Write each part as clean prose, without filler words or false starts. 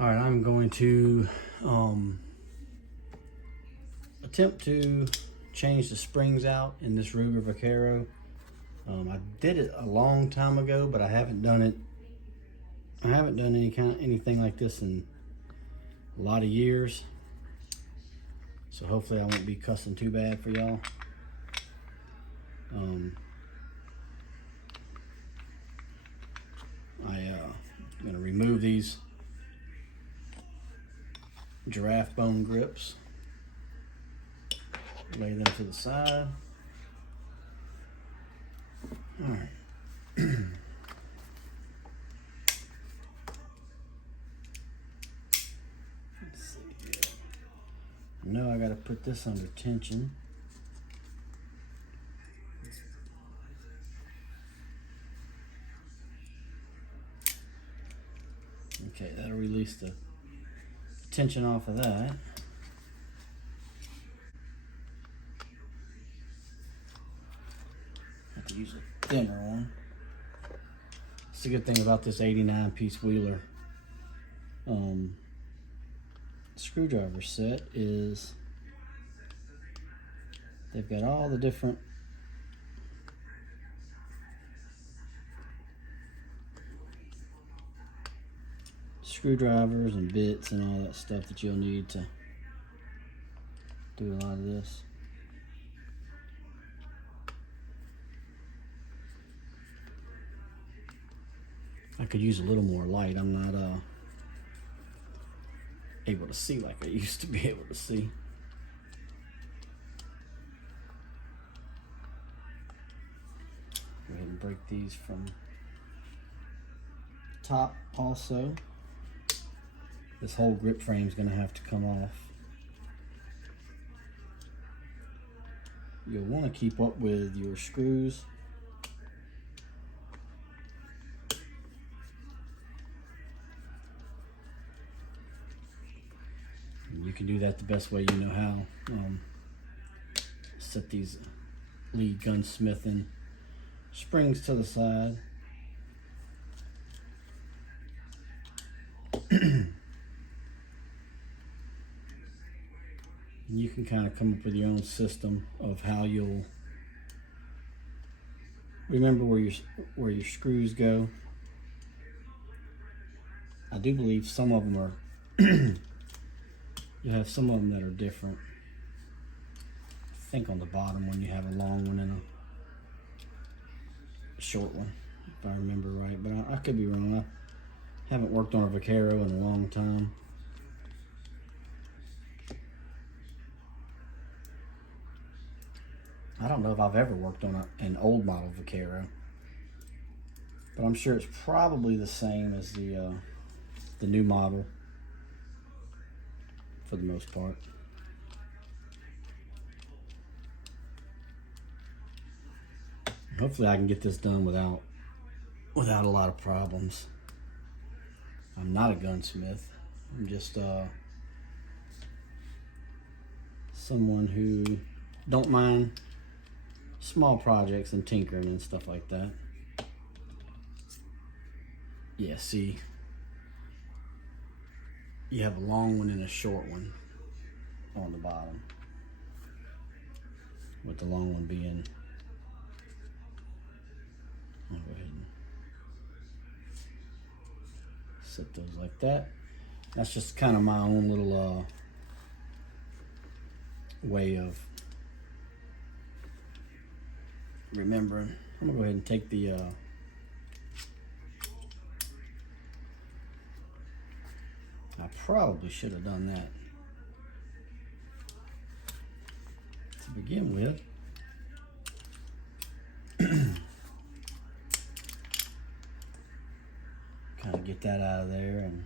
All right, I'm going to attempt to change the springs out in this Ruger Vaquero. I did it a long time ago, but I haven't done it. I haven't done anything like this in a lot of years. So hopefully I won't be cussing too bad for y'all. I'm gonna remove these giraffe bone grips, lay them to the side. All right. Let's see here. I know I gotta put this under tension. Okay, that'll release the tension off of that. Have to use a thinner one. That's the good thing about this 89-piece wheeler screwdriver set is they've got all the different screwdrivers and bits and all that stuff that you'll need to do a lot of this. I could use a little more light. I'm not able to see like I used to be able to see. Go ahead and break these from the top also. This whole grip frame is going to have to come off. You'll want to keep up with your screws. And you can do that the best way you know how. Set these lead gunsmithing springs to the side. You can kind of come up with your own system of how you'll remember where your screws go. I do believe some of them are you have some of them that are different. I think on the bottom one you have a long one and a short one, if I remember right, but I could be wrong. I haven't worked on a Vaquero in a long time. I don't know if I've ever worked on an old model Vaquero, but I'm sure it's probably the same as the new model for the most part. Hopefully I can get this done without a lot of problems. I'm not a gunsmith. I'm just someone who don't mind small projects and tinkering and stuff like that. Yeah, see, you have a long one and a short one on the bottom, with the long one being, I'll go ahead and set those like that. That's just kind of my own little way of remembering. I'm gonna go ahead and take the I probably should have done that to begin with. Kind of get that out of there, and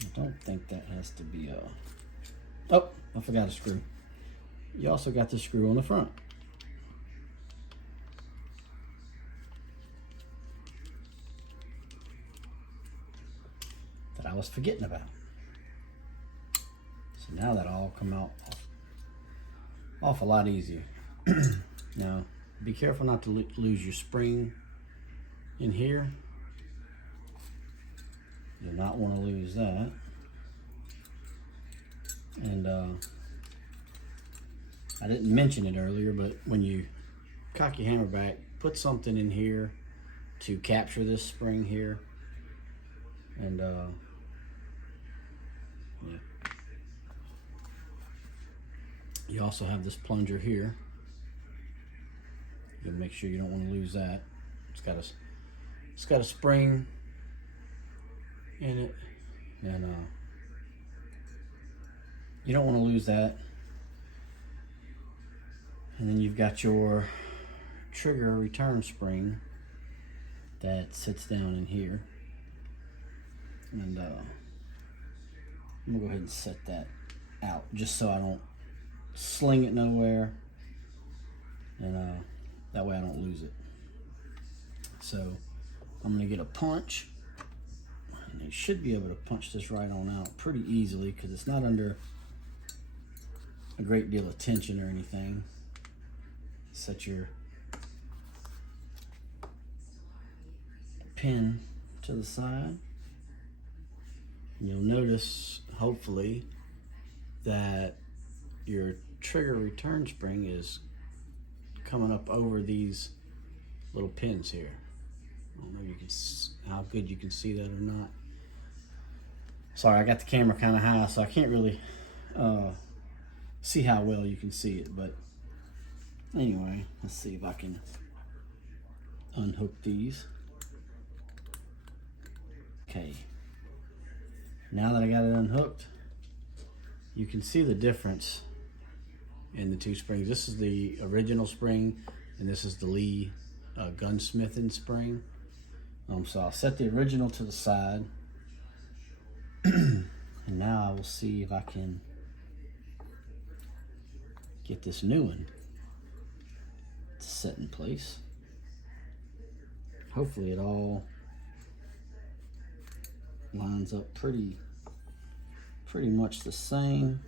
I don't think that has to be oh, I forgot a screw. You also got the screw on the front. That I was forgetting about. So now that'll all come out awful lot easier. Now, be careful not to lose your spring in here. You do not want to lose that. And I didn't mention it earlier, but when you cock your hammer back, put something in here to capture this spring here. And yeah. You also have this plunger here. You gotta make sure you don't want to lose that. It's got a spring in it, and you don't want to lose that. And then you've got your trigger return spring that sits down in here. And I'm gonna go ahead and set that out just so I don't sling it nowhere, and that way I don't lose it. So I'm gonna get a punch, and you should be able to punch this right on out pretty easily because it's not under a great deal of tension or anything. Set your pin to the side. And you'll notice, hopefully, that your trigger return spring is coming up over these little pins here. I don't know if you can, how good you can see that or not. Sorry, I got the camera kind of high, so I can't really see how well you can see it. But anyway, let's see if I can unhook these. Okay. Now that I got it unhooked, you can see the difference in the two springs. This is the original spring, and this is the Lee Gunsmithing spring. So I'll set the original to the side, and now I will see if I can get this new one to set in place. Hopefully it all lines up pretty much the same.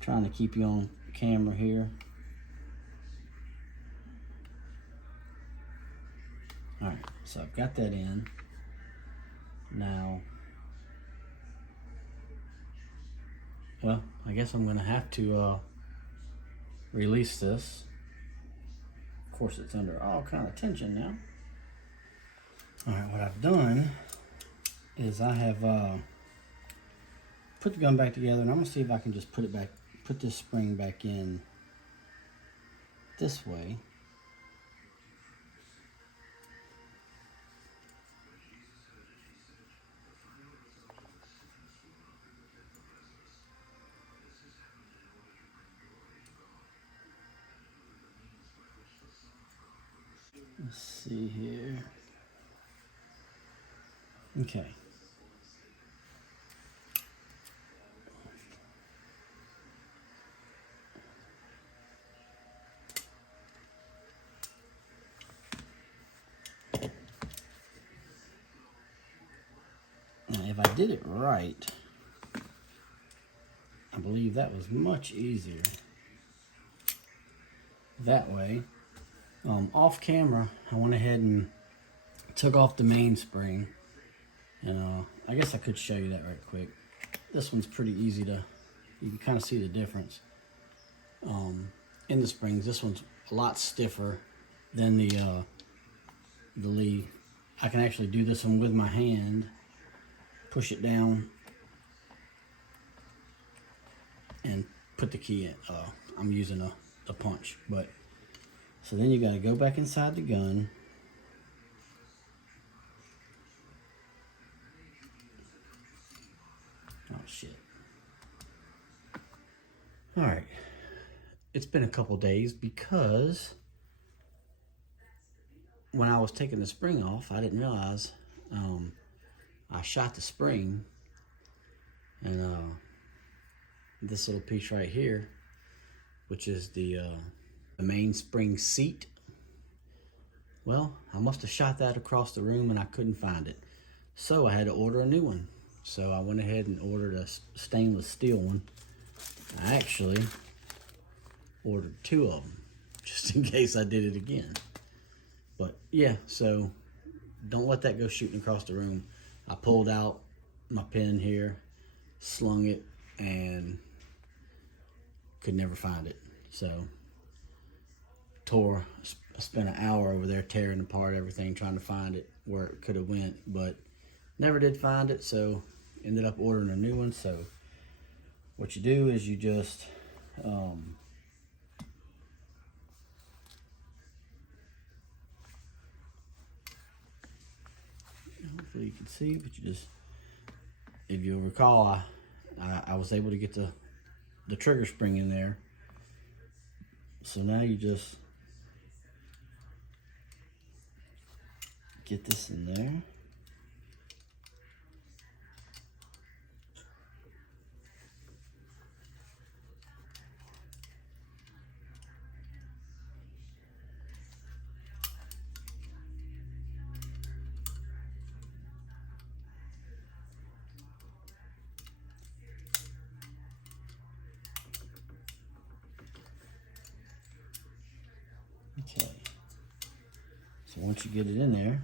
Trying to keep you on camera here. All right, so I've got that in. Now, well, I guess I'm gonna have to release this. Of course, it's under all kind of tension now. All right, what I've done is I have put the gun back together, and I'm gonna see if I can just put this spring back in this way. Let's see here. Okay. Now, if I did it right, I believe that was much easier that way. Off camera, I went ahead and took off the mainspring, and I guess I could show you that right quick. This one's pretty easy to, you can kind of see the difference in the springs. This one's a lot stiffer than the Lee. I can actually do this one with my hand, push it down, and put the key in. I'm using a punch, but so then you got to go back inside the gun. Oh shit. All right. It's been a couple days because when I was taking the spring off, I didn't realize I shot the spring, and this little piece right here, which is the mainspring seat. Well, I must have shot that across the room and I couldn't find it. So I had to order a new one. So I went ahead and ordered a stainless steel one. I actually ordered 2 of them just in case I did it again. But yeah, so don't let that go shooting across the room. I pulled out my pin here, slung it, and could never find it. So I spent an hour over there tearing apart everything, trying to find it where it could have went, but never did find it, so ended up ordering a new one. So what you do is you just hopefully you can see, but you just, if you'll recall, I was able to get the trigger spring in there. So now you just get this in there. Okay, so once you get it in there,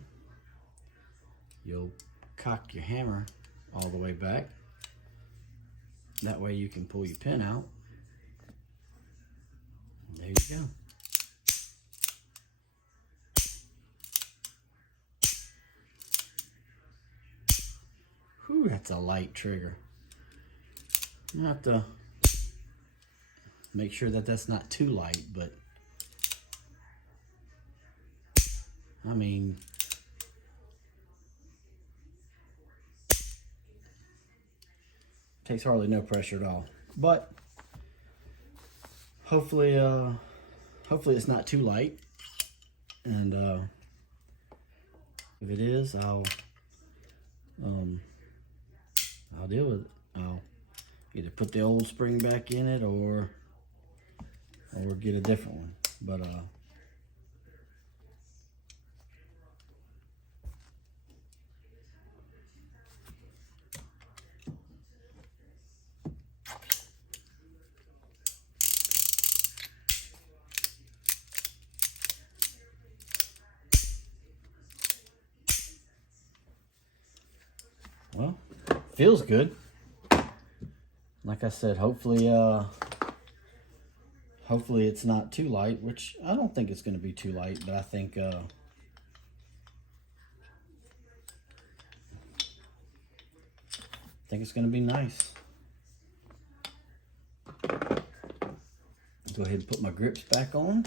you'll cock your hammer all the way back. That way you can pull your pin out. There you go. Whew, that's a light trigger. I have to make sure that that's not too light, but I mean, takes hardly no pressure at all. But hopefully it's not too light. And if it is, I'll deal with it. I'll either put the old spring back in it or get a different one. But well, feels good. Like I said, hopefully it's not too light, which I don't think it's going to be too light, but I think it's going to be nice. Go ahead and put my grips back on.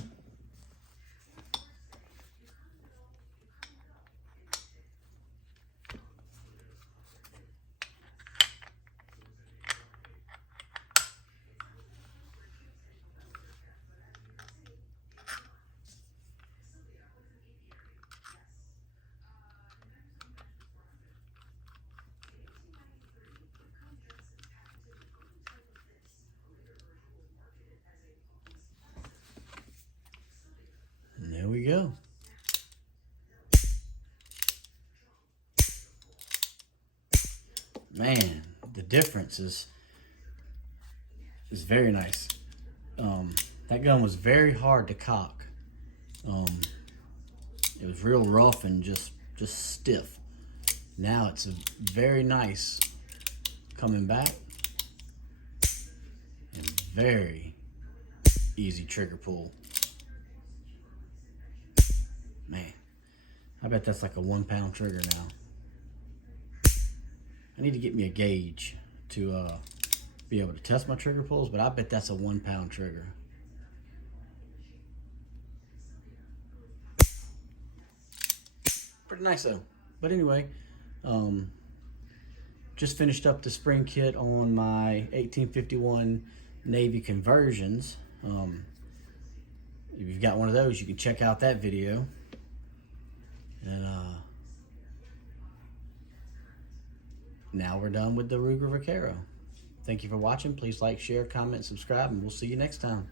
There we go. Man, the difference is very nice. That gun was very hard to cock. It was real rough and just stiff. Now it's a very nice coming back and very easy trigger pull. Man, I bet that's like a 1 pound trigger now. I need to get me a gauge to be able to test my trigger pulls, but I bet that's a 1 pound trigger. Pretty nice though. But anyway, just finished up the spring kit on my 1851 Navy conversions. If you've got one of those, you can check out that video. And now we're done with the Ruger Vaquero. Thank you for watching. Please like, share, comment, subscribe, and we'll see you next time.